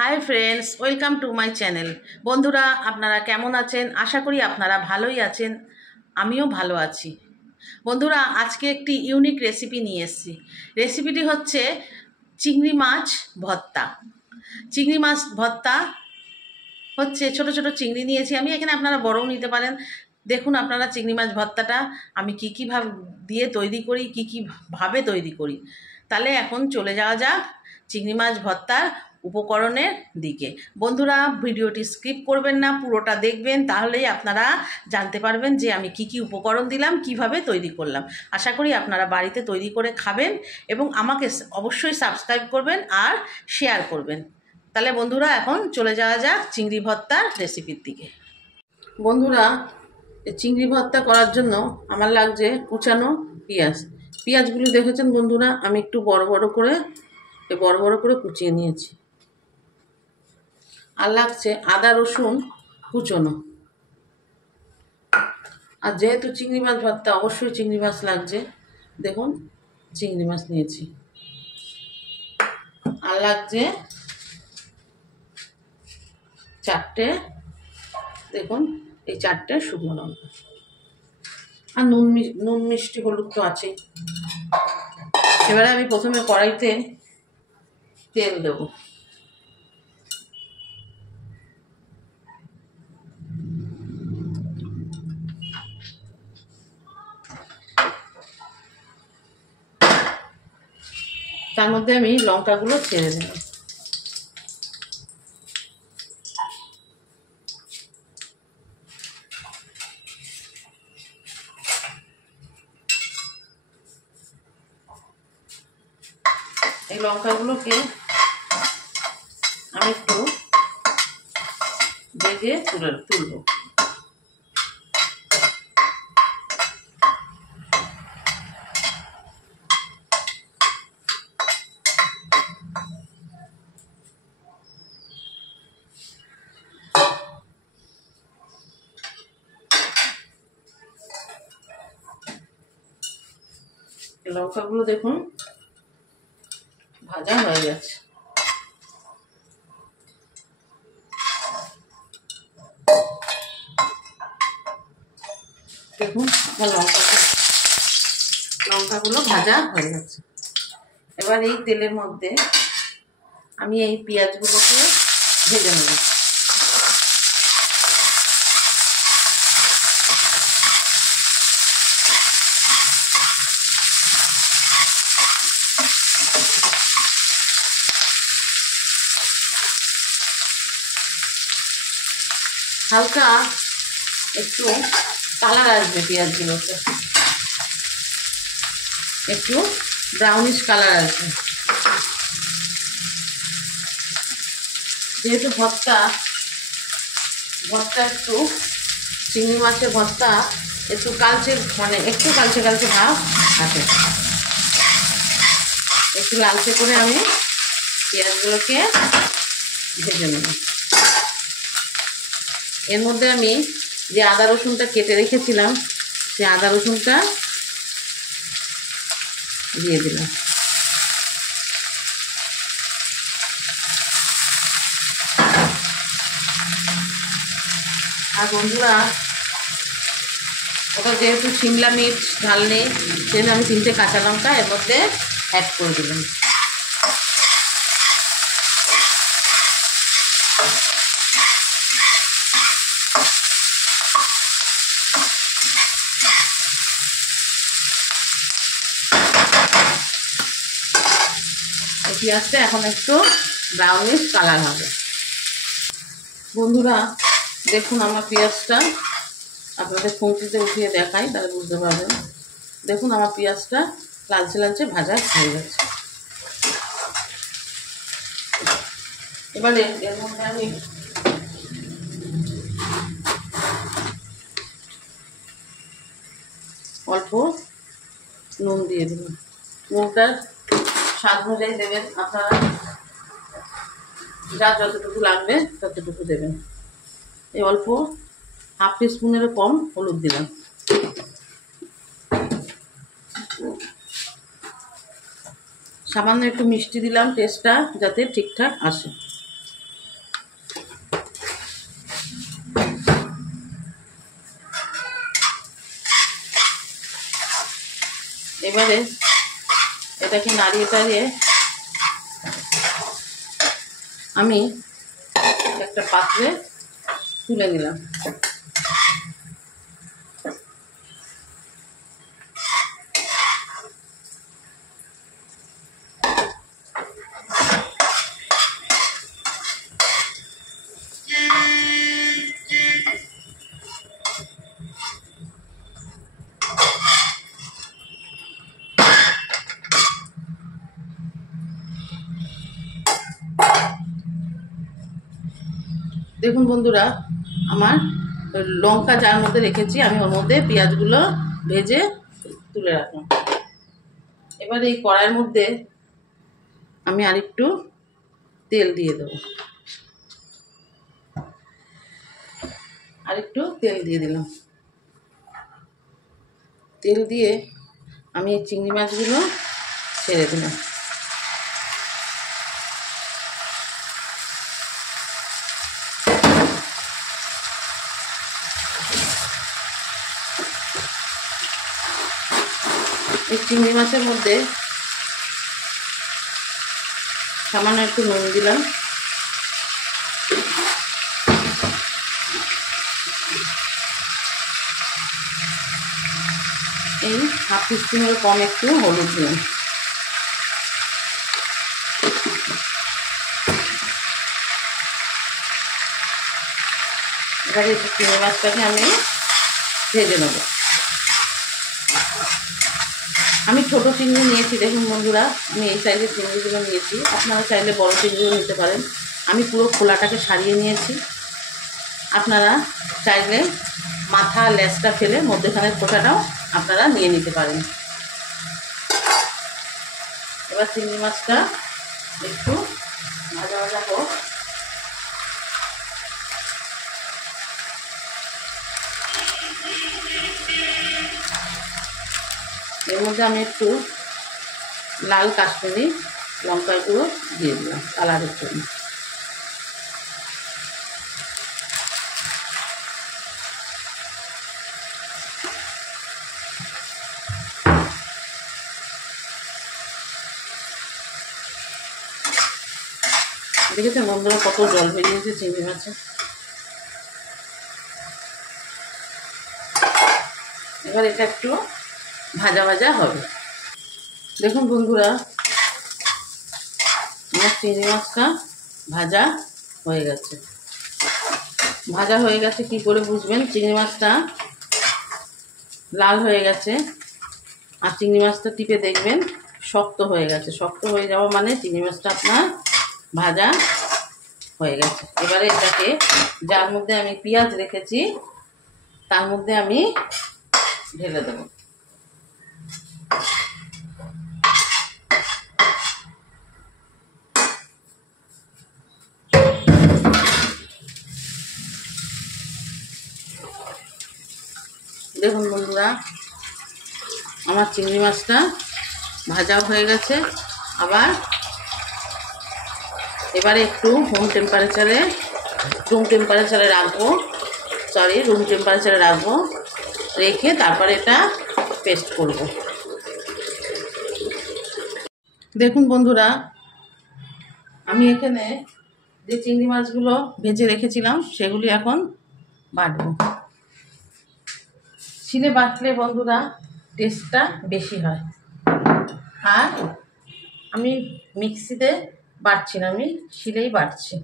Hi friends, welcome to my channel. বন্ধুরা, আপনারা কেমন আছেন? আশা করি আপনারা ভালোই আছেন। আমিও ভালো আছি। বন্ধুরা, আজকে একটি ইউনিক রেসিপি নিয়ে এসেছি। রেসিপিটি হচ্ছে চিংড়ি মাছ ভর্তা। চিংড়ি মাছ ভর্তা হচ্ছে ছোট ছোট চিংড়ি নিয়েছি আমি, এখানে আপনারা বড়ও নিতে পারেন। দেখুন আপনারা চিংড়ি মাছ ভর্তাটা আমি কী কী ভাবে দিয়ে তৈরি করি, কী কী ভাবে তৈরি করি। তাহলে এখন চলে যাওয়া যাক চিংড়ি মাছ ভর্তার উপকরণের দিকে। বন্ধুরা, ভিডিওটি স্কিপ করবেন না, পুরোটা দেখবেন, তাহলেই আপনারা জানতে পারবেন যে আমি কি কি উপকরণ দিলাম, কিভাবে তৈরি করলাম। আশা করি আপনারা বাড়িতে তৈরি করে খাবেন এবং আমাকে অবশ্যই সাবস্ক্রাইব করবেন আর শেয়ার করবেন। তাহলে বন্ধুরা, এখন চলে যাওয়া যাক চিংড়ি ভর্তার রেসিপির দিকে। বন্ধুরা, চিংড়ি ভর্তা করার জন্য আমার লাগছে কুচানো পেঁয়াজ। পেঁয়াজগুলো দেখেছেন বন্ধুরা, আমি একটু বড় বড় করে কুচিয়ে নিয়েছি। আর লাগছে আদা রসুন কুচনো। আর যেহেতু চিংড়ি মাছ ভর্তা, অবশ্যই চিংড়ি মাছ লাগছে। দেখুন, চিংড়ি মাছ নিয়েছি। আর লাগছে 4টে, দেখুন এই 4টে শুকনো লঙ্কা। আর নুন মিষ্টি হলুদ তো আছেই। এবারে আমি প্রথমে কড়াইতে তেল দেবো। তার মধ্যে আমি লঙ্কাগুলো ছেড়ে দেব। এই লঙ্কাগুলোকে আমি একটু ভেজে তুলব। লঙ্কাগুলো দেখুন ভাজা হয়ে গেছে। দেখুন আমার লঙ্কাগুলো ভাজা হয়ে গেছে। এবার এই তেলের মধ্যে আমি এই পেঁয়াজগুলোকে ভেজে নেব। হালকা একটু কালার আসবে পেঁয়াজগুলোতে, একটু ব্রাউনিশ কালার আসবে। যেহেতু ভর্তা একটু চিংড়ি মাছের ভর্তা একটু কালচে, মানে একটু কালচে ভাব আছে। একটু লালচে করে আমি পেঁয়াজগুলোকে ভেজে নেব। এর মধ্যে আমি যে আদা রসুনটা কেটে রেখেছিলাম, সেই আদা রসুনটা দিয়ে দিলাম। আর বন্ধুরা, ওটা যেহেতু শিমলা মির্চ ঝাল নেই, সেজন্য আমি 3টে কাঁচা লঙ্কা এর মধ্যে অ্যাড করে দিলাম। পেঁয়াজটা এখন একটু ব্রাউনিশ কালার হবে। বন্ধুরা দেখুন, আমার পেঁয়াজটা আপনাদের খুঁটিতে উঠিয়ে দেখাই, তাহলে বুঝতে পারবেন। দেখুন আমার পেঁয়াজটা লালচে ভাজা হয়ে গেছে। এবারে এর মধ্যে আমি অল্প নুন দিয়ে দিলাম। নুনটা স্বাদ অনুযায়ী দেবেন, আপনারা যা যতটুকু লাগবে ততটুকু দেবেন। এই অল্প হাফ টিস্পুনেরও কম হলুদ দিলাম। সামান্য একটু মিষ্টি দিলাম, টেস্টটা যাতে ঠিকঠাক আসে। এবারে এটাকে নাড়িয়ে টাড়িয়ে আমি একটা পাত্রে তুলে নিলাম। দেখুন বন্ধুরা, আমার লঙ্কা যার মধ্যে রেখেছি আমি ওর মধ্যে পেঁয়াজগুলো ভেজে তুলে রাখলাম। এবার এই কড়াইয়ের মধ্যে আমি আরেকটু তেল দিয়ে দেবো। আরেকটু তেল দিয়ে দিলাম। তেল দিয়ে আমি এই চিংড়ি মাছগুলো ছেড়ে দিলাম। এই চিংড়ি মাছের মধ্যে সামান্য একটু নুন দিলাম। এই হাফ টিস্পুনের কম একটু হলুদ দিলাম। এবারে চিংড়ি মাছটাকে আমি ভেজে নেব। আমি ছোট চিংড়ি নিয়েছি, দেখুন বন্ধুরা, আমি এই সাইজের চিংড়িগুলো নিয়েছি। আপনারা চাইলে বড় চিংড়িও নিতে পারেন। আমি পুরো খোলাটাকে সারিয়ে নিয়েছি। আপনারা চাইলে মাথা লেজটা ফেলে মধ্যখানের খোসাটাও আপনারা নিয়ে নিতে পারেন। এবার চিংড়ি মাছটা একটু ভাজা ভাজা হোক। এর মধ্যে আমি একটু লাল কাশ্মীরি লঙ্কার গুঁড়ো দিয়ে দিলাম কালারের জন্য। দেখেছেন বন্ধুরা কত জল বেরিয়েছে চিংড়ি মাছে। এবার এটা একটু ভাজা ভাজা হবে। দেখুন বন্ধুরা, আমার চিংড়ি মাছটা ভাজা হয়ে গেছে। ভাজা হয়ে গেছে কি করে বুঝবেন? চিংড়ি মাছটা লাল হয়ে গেছে আর চিংড়ি মাছটা টিপে দেখবেন শক্ত হয়ে গেছে। শক্ত হয়ে যাওয়া মানে চিংড়ি মাছটা আপনার ভাজা হয়ে গেছে। এবারে এটাকে যার মধ্যে আমি পেঁয়াজ রেখেছি তার মধ্যে আমি ঢেলে দেবো। দেখুন বন্ধুরা, আমার চিংড়ি মাছটা ভাজাও হয়ে গেছে। আবার এবারে একটু রুম টেম্পারেচারে রাখবো। রেখে তারপরে এটা পেস্ট করব। দেখুন বন্ধুরা, আমি এখানে যে চিংড়ি মাছগুলো ভেজে রেখেছিলাম সেগুলি এখন বাটবো। শিলে বাটলে বন্ধুরা টেস্টটা বেশি হয়। আর আমি মিক্সিতে বাটছি না, আমি শিলেই বাটছি।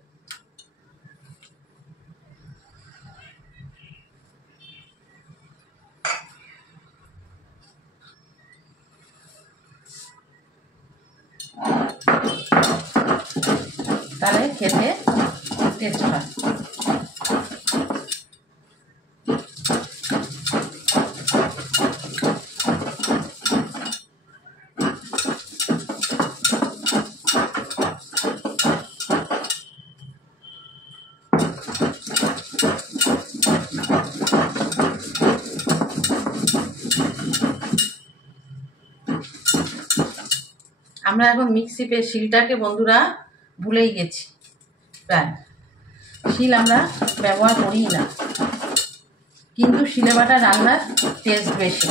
তাহলে খেতে টেস্ট হয়। আমরা এখন শিলটাকে বন্ধুরা ভুলেই গেছি। প্রায় শিল আমরা ব্যবহার করি না, কিন্তু শিলে বাটা রান্নার টেস্ট বেশি।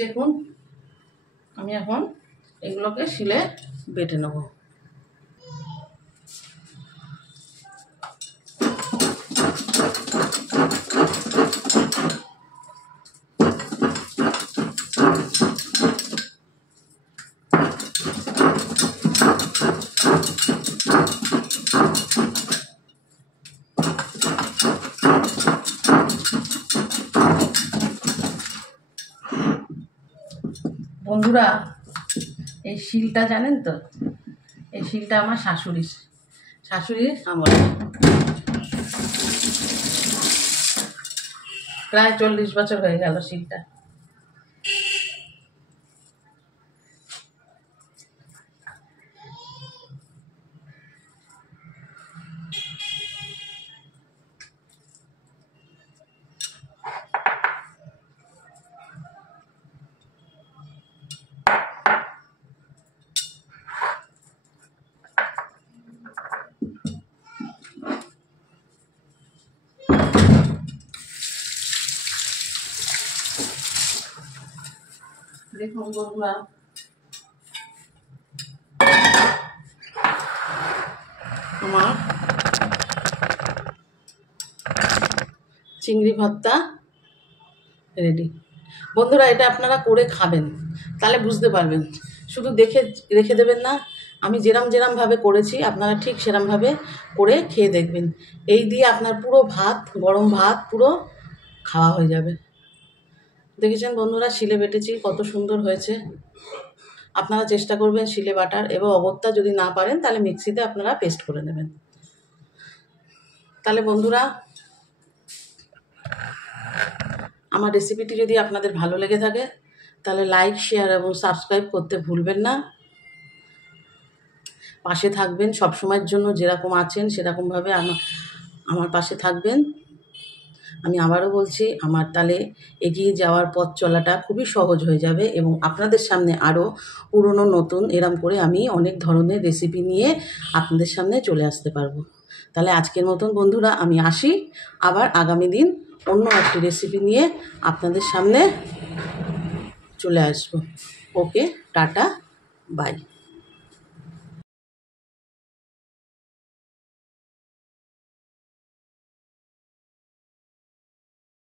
দেখুন আমি এখন এগুলোকে শিলে বেটে নেব। বন্ধুরা এই শিলটা জানেন তো, এই শিলটা আমার শাশুড়ির আমলে, প্রায় 40 বছর হয়ে গেল শিলটা। দেখুন বন্ধুরা আমার চিংড়ি ভর্তা রেডি। বন্ধুরা এটা আপনারা করে খাবেন, তাহলে বুঝতে পারবেন। শুধু দেখে রেখে দেবেন না, আমি যেরমভাবে করেছি আপনারা ঠিক সেরমভাবে করে খেয়ে দেখবেন। এই দিয়ে আপনার পুরো ভাত, গরম ভাত পুরো খাওয়া হয়ে যাবে। দেখেছেন বন্ধুরা শিলে বেটেছি, কত সুন্দর হয়েছে। আপনারা চেষ্টা করবেন শিলে বাটার, এবং অগত্যা যদি না পারেন তাহলে মিক্সিতে আপনারা পেস্ট করে নেবেন। তাহলে বন্ধুরা আমার রেসিপিটি যদি আপনাদের ভালো লেগে থাকে তাহলে লাইক, শেয়ার এবং সাবস্ক্রাইব করতে ভুলবেন না। পাশে থাকবেন সবসময়ের জন্য, যেরকম আছেন সেরকমভাবে আমার পাশে থাকবেন। আমি আবারও বলছি, আমার তাহলে এগিয়ে যাওয়ার পথ চলাটা খুবই সহজ হয়ে যাবে, এবং আপনাদের সামনে আরও পুরনো নতুন এরম করে আমি অনেক ধরনের রেসিপি নিয়ে আপনাদের সামনে চলে আসতে পারবো। তাহলে আজকের মতন বন্ধুরা আমি আসি, আবার আগামী দিন অন্য একটি রেসিপি নিয়ে আপনাদের সামনে চলে আসবো। ওকে, টাটা, বাই।